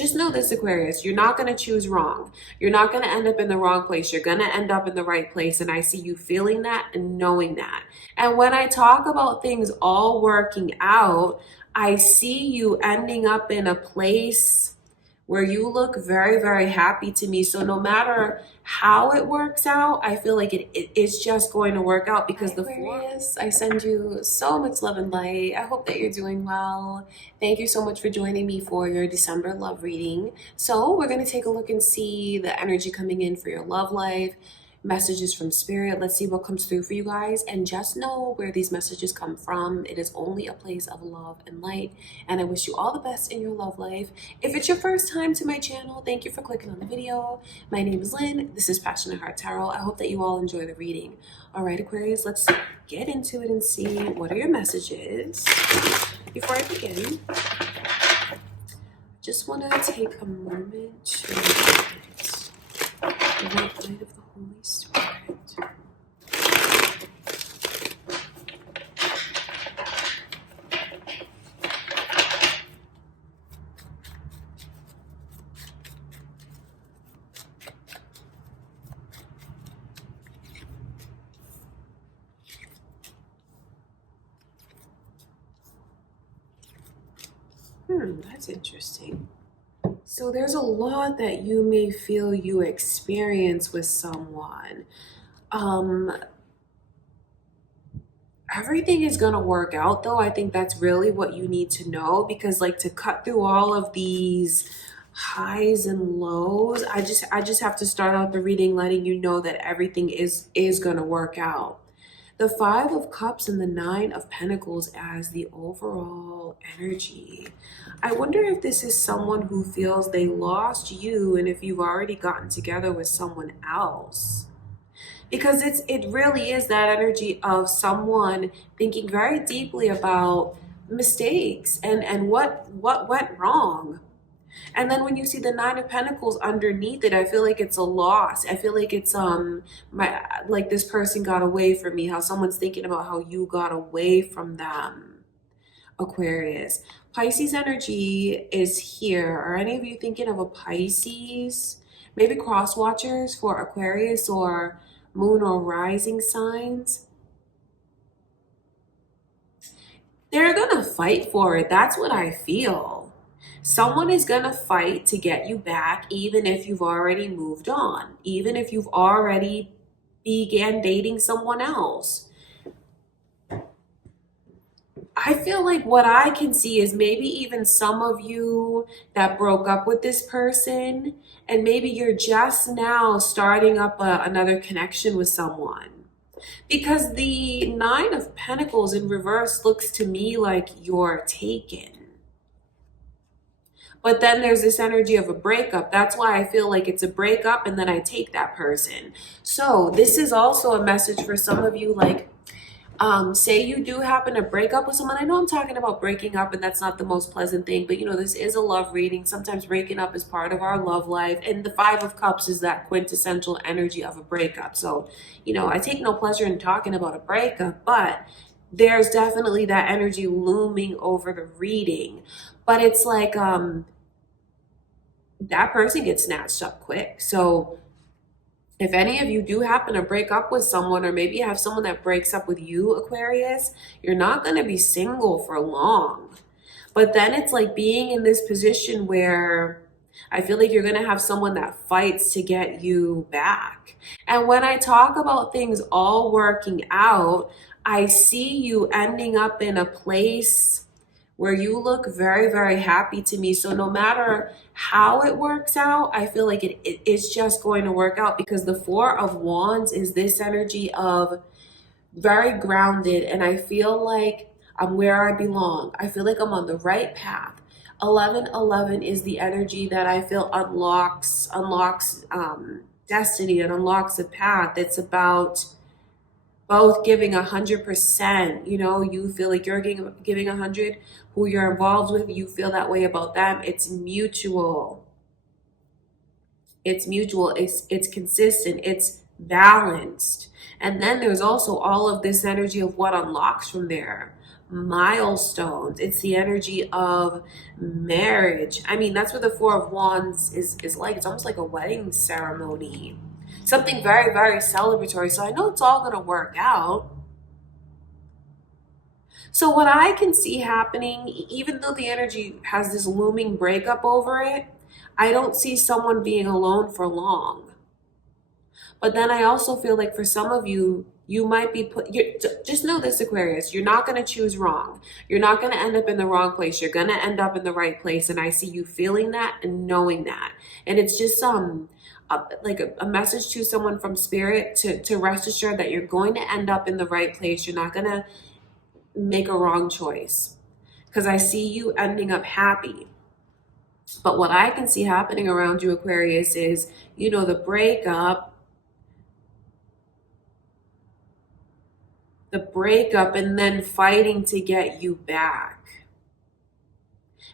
just know this, Aquarius, you're not going to choose wrong. You're not going to end up in the wrong place. You're going to end up in the right place. And I see you feeling that and knowing that. And when I talk about things all working out, I see you ending up in a place where you look very, very happy to me. So no matter how it works out, I feel like it's just going to work out because the Aquarius, I send you so much love and light. I hope that you're doing well. Thank you so much for joining me for your December love reading. So we're going to take a look and see the energy coming in for your love life. Messages from spirit. Let's see what comes through for you guys, and just know where these messages come from. It is only a place of love and light, and I wish you all the best in your love life. If it's your first time to my channel, thank you for clicking on the video. My name is Lynn. This is Passionate Heart Tarot. I hope that you all enjoy the reading. All right, Aquarius, let's get into it and see what are your messages. Before I begin, just want to take a moment to the white light of the Holy Spirit. That's interesting. So there's a lot that you may feel you experience with someone. Everything is going to work out though. I think that's really what you need to know, because like to cut through all of these highs and lows, I just have to start out the reading letting you know that everything is going to work out. The Five of Cups and the Nine of Pentacles as the overall energy. I wonder if this is someone who feels they lost you, and if you've already gotten together with someone else. Because it really is that energy of someone thinking very deeply about mistakes and what went wrong. And then when you see the Nine of Pentacles underneath it, I feel like it's a loss. I feel like it's like this person got away from me, how someone's thinking about how you got away from them. Aquarius. Pisces energy is here. Are any of you thinking of a Pisces? Maybe cross watchers for Aquarius or moon or rising signs. They're gonna fight for it. That's what I feel. Someone is going to fight to get you back, even if you've already moved on, even if you've already began dating someone else. I feel like what I can see is maybe even some of you that broke up with this person, and maybe you're just now starting up another connection with someone. Because the Nine of Pentacles in reverse looks to me like you're taken. But then there's this energy of a breakup. That's why I feel like it's a breakup and then I take that person. So this is also a message for some of you, like, say you do happen to break up with someone. I know I'm talking about breaking up and that's not the most pleasant thing, but you know, this is a love reading. Sometimes breaking up is part of our love life. And the Five of Cups is that quintessential energy of a breakup. So, you know, I take no pleasure in talking about a breakup, but there's definitely that energy looming over the reading. But it's like that person gets snatched up quick. So if any of you do happen to break up with someone, or maybe you have someone that breaks up with you, Aquarius, you're not going to be single for long. But then it's like being in this position where I feel like you're going to have someone that fights to get you back. And when I talk about things all working out, I see you ending up in a place where you look very, very happy to me. So no matter how it works out, I feel like it's just going to work out, because the Four of Wands is this energy of very grounded, and I feel like I'm where I belong. I feel like I'm on the right path. 1111 is the energy that I feel unlocks destiny, and unlocks a path. It's about both giving 100%. You know, you feel like you're giving 100. Who you're involved with, you feel that way about them. It's mutual. It's mutual. It's consistent. It's balanced. And then there's also all of this energy of what unlocks from there. milestones. It's the energy of marriage. I mean, that's what the Four of Wands is like. It's almost like a wedding ceremony. Something very, very celebratory. So I know it's all going to work out. So what I can see happening, even though the energy has this looming breakup over it, I don't see someone being alone for long. But then I also feel like for some of you, you might be just know this, Aquarius, you're not going to choose wrong. You're not going to end up in the wrong place. You're going to end up in the right place. And I see you feeling that and knowing that. And it's just like a message to someone from spirit to rest assured that you're going to end up in the right place. You're not going to make a wrong choice, because I see you ending up happy. But what I can see happening around you, Aquarius, is, the breakup, and then fighting to get you back.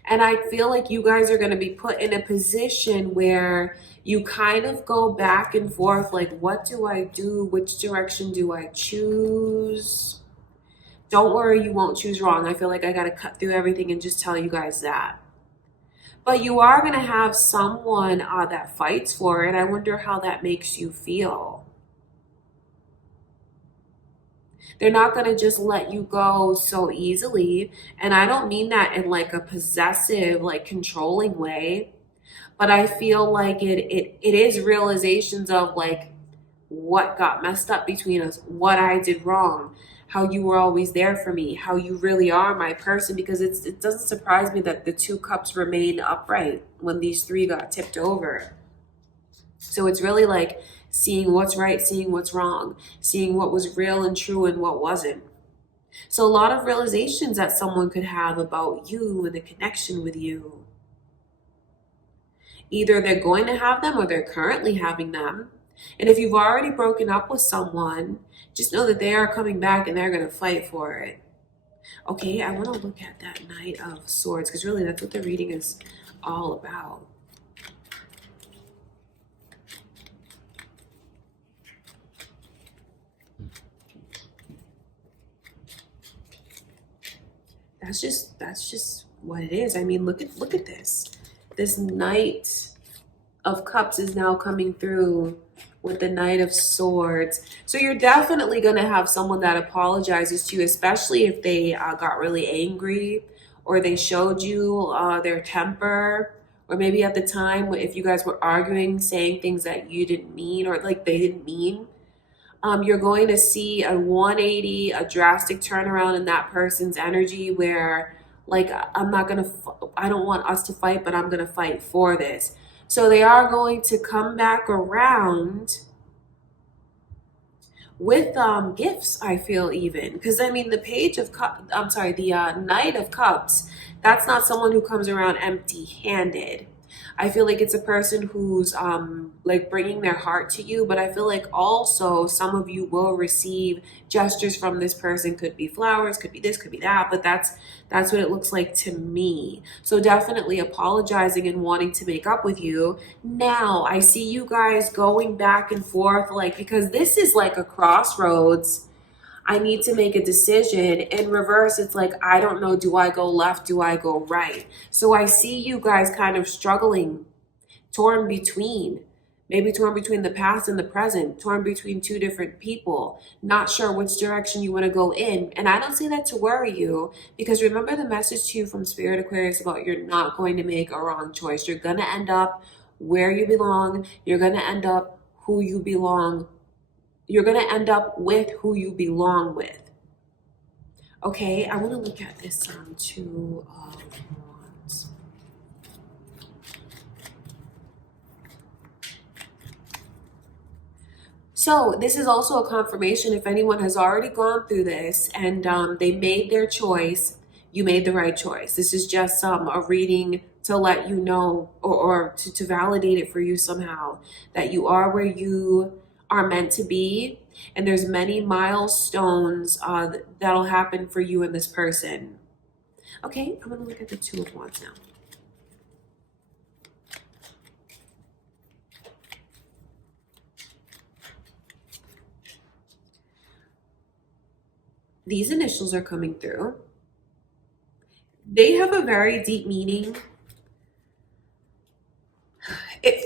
And I feel like you guys are going to be put in a position where you kind of go back and forth, like, what do I do? Which direction do I choose? Don't worry, you won't choose wrong. I feel like I got to cut through everything and just tell you guys that. But you are going to have someone that fights for it. I wonder how that makes you feel. They're not going to just let you go so easily. And I don't mean that in like a possessive, like controlling way. But I feel like it is realizations of like what got messed up between us, what I did wrong, how you were always there for me, how you really are my person. Because it doesn't surprise me that the 2 cups remained upright when these 3 got tipped over. So it's really like seeing what's right, seeing what's wrong, seeing what was real and true and what wasn't. So a lot of realizations that someone could have about you and the connection with you. Either they're going to have them or they're currently having them. And if you've already broken up with someone, just know that they are coming back and they're going to fight for it. Okay, I want to look at that Knight of Swords, because really that's what the reading is all about. That's just what it is. I mean, look at this. This Knight of Cups is now coming through with the Knight of Swords. So you're definitely going to have someone that apologizes to you, especially if they got really angry or they showed you their temper, or maybe at the time if you guys were arguing, saying things that you didn't mean or like they didn't mean. You're going to see a 180, a drastic turnaround in that person's energy where like, I don't want us to fight, but I'm going to fight for this. So they are going to come back around with gifts, I feel, even. Because, I mean, the Knight of Cups, that's not someone who comes around empty-handed. I feel like it's a person who's like bringing their heart to you, but I feel like also some of you will receive gestures from this person. Could be flowers, could be this, could be that, but that's what it looks like to me. So definitely apologizing and wanting to make up with you. Now I see you guys going back and forth, like, because this is like a crossroads. I need to make a decision. In reverse, it's like, I don't know, do I go left? Do I go right? So I see you guys kind of struggling, torn between the past and the present, torn between 2 different people, not sure which direction you want to go in. And I don't say that to worry you, because remember the message to you from Spirit, Aquarius, about you're not going to make a wrong choice. You're going to end up where you belong. You're going to end up who you belong. You're going to end up with who you belong with. Okay, I want to look at this 2 of Wands. So this is also a confirmation if anyone has already gone through this and they made their choice, you made the right choice. This is just a reading to let you know or to validate it for you somehow, that you are where you are meant to be, and there's many milestones that'll happen for you and this person. Okay, I'm going to look at the 2 of Wands now. These initials are coming through. They have a very deep meaning.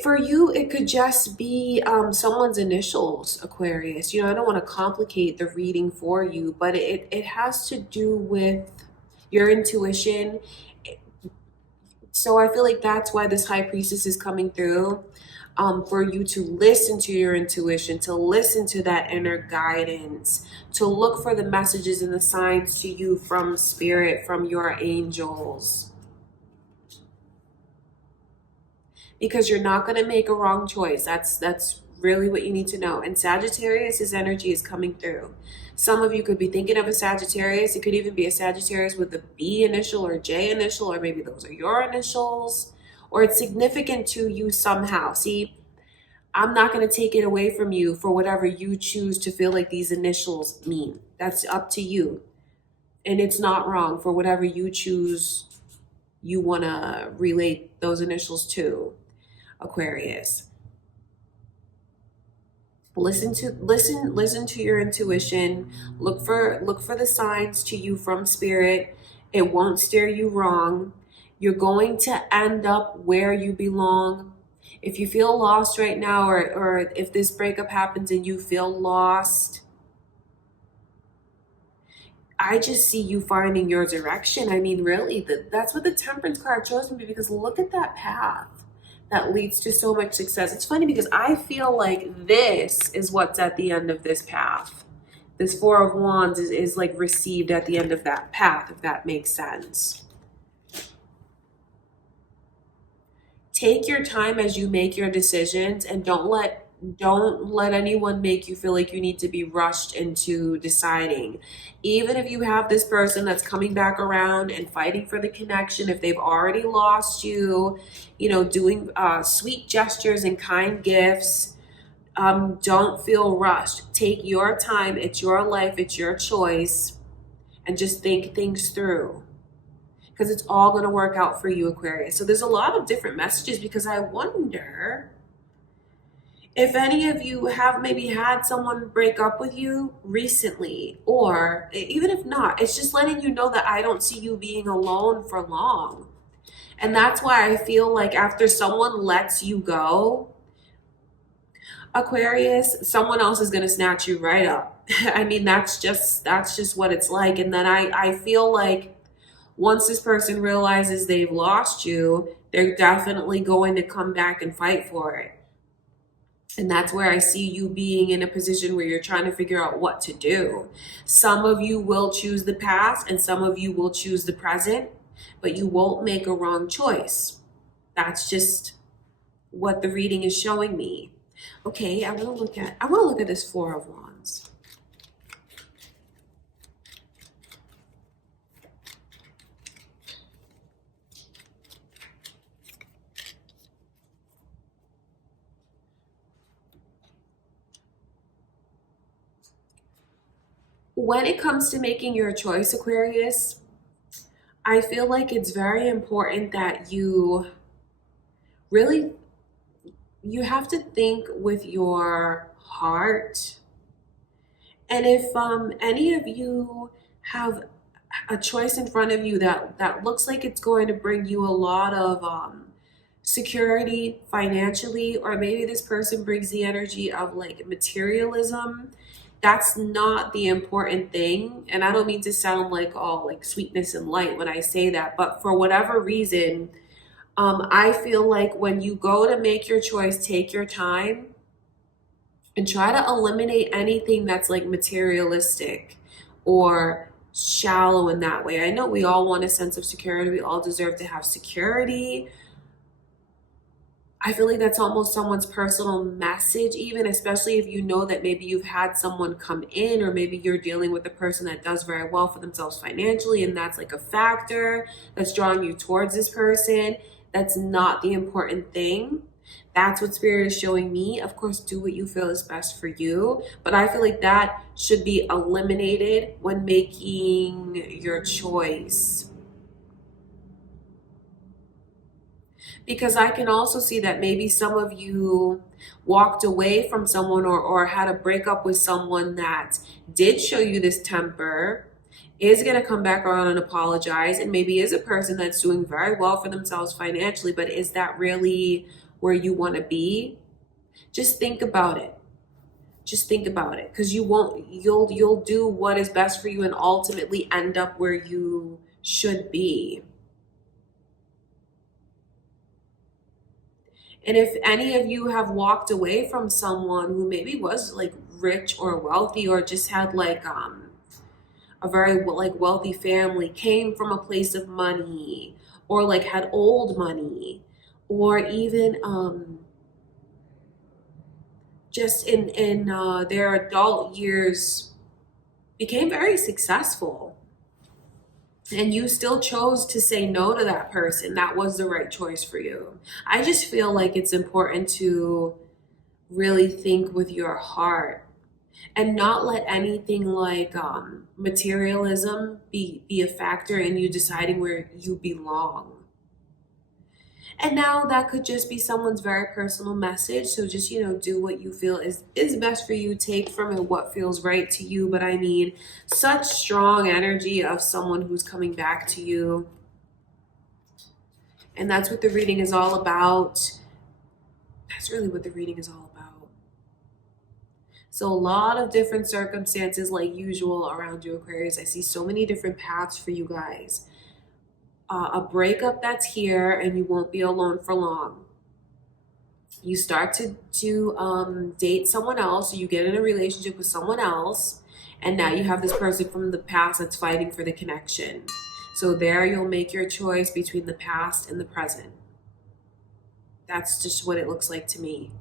For you, it could just be someone's initials, Aquarius. I don't want to complicate the reading for you, but it has to do with your intuition. So I feel like that's why this high priestess is coming through, for you to listen to your intuition, to listen to that inner guidance, to look for the messages and the signs to you from spirit, from your angels. Because you're not going to make a wrong choice. That's really what you need to know. And Sagittarius's energy is coming through. Some of you could be thinking of a Sagittarius. It could even be a Sagittarius with a B initial or J initial, or maybe those are your initials, or it's significant to you somehow. See, I'm not going to take it away from you for whatever you choose to feel like these initials mean. That's up to you. And it's not wrong for whatever you choose you want to relate those initials to, Aquarius. Listen to your intuition. Look for the signs to you from spirit. It won't steer you wrong. You're going to end up where you belong. If you feel lost right now, or if this breakup happens and you feel lost, I just see you finding your direction. I mean, really, that's what the Temperance card shows me, because look at that path that leads to so much success. It's funny because I feel like this is what's at the end of this path. This Four of Wands is like received at the end of that path, if that makes sense. Take your time as you make your decisions, and don't let anyone make you feel like you need to be rushed into deciding. Even if you have this person that's coming back around and fighting for the connection, if they've already lost you, doing sweet gestures and kind gifts, don't feel rushed. Take your time. It's your life. It's your choice. And just think things through, because it's all going to work out for you, Aquarius. So there's a lot of different messages, because I wonder if any of you have maybe had someone break up with you recently, or even if not, it's just letting you know that I don't see you being alone for long. And that's why I feel like after someone lets you go, Aquarius, someone else is going to snatch you right up. I mean, that's just what it's like. And then I feel like once this person realizes they've lost you, they're definitely going to come back and fight for it. And that's where I see you being in a position where you're trying to figure out what to do. Some of you will choose the past and some of you will choose the present, but you won't make a wrong choice. That's just what the reading is showing me. Okay, I want to look at this Four of Wands. When it comes to making your choice, Aquarius, I feel like it's very important that you have to think with your heart. And if any of you have a choice in front of you that looks like it's going to bring you a lot of security financially, or maybe this person brings the energy of like materialism, that's not the important thing. And I don't mean to sound like all like sweetness and light when I say that, but for whatever reason, I feel like when you go to make your choice, take your time and try to eliminate anything that's like materialistic or shallow in that way. I know we all want a sense of security. We all deserve to have security. I feel like that's almost someone's personal message, even, especially if you know that maybe you've had someone come in, or maybe you're dealing with a person that does very well for themselves financially, and that's like a factor that's drawing you towards this person. That's not the important thing. That's what Spirit is showing me. Of course, do what you feel is best for you, but I feel like that should be eliminated when making your choice. Because I can also see that maybe some of you walked away from someone or had a breakup with someone that did show you this temper, is going to come back around and apologize, and maybe is a person that's doing very well for themselves financially, but is that really where you want to be? Just think about it. Just think about it, because you'll do what is best for you and ultimately end up where you should be. And if any of you have walked away from someone who maybe was like rich or wealthy, or just had like a very like wealthy family, came from a place of money, or like had old money, or even just in their adult years became very successful, and you still chose to say no to that person, that was the right choice for you. I just feel like it's important to really think with your heart and not let anything like materialism be a factor in you deciding where you belong. And now that could just be someone's very personal message. So just, do what you feel is best for you. Take from it what feels right to you. But I mean, such strong energy of someone who's coming back to you. And that's what the reading is all about. That's really what the reading is all about. So a lot of different circumstances like usual around you, Aquarius. I see so many different paths for you guys. A breakup that's here, and you won't be alone for long. You start to date someone else, or you get in a relationship with someone else, and now you have this person from the past that's fighting for the connection. So there you'll make your choice between the past and the present. That's just what it looks like to me.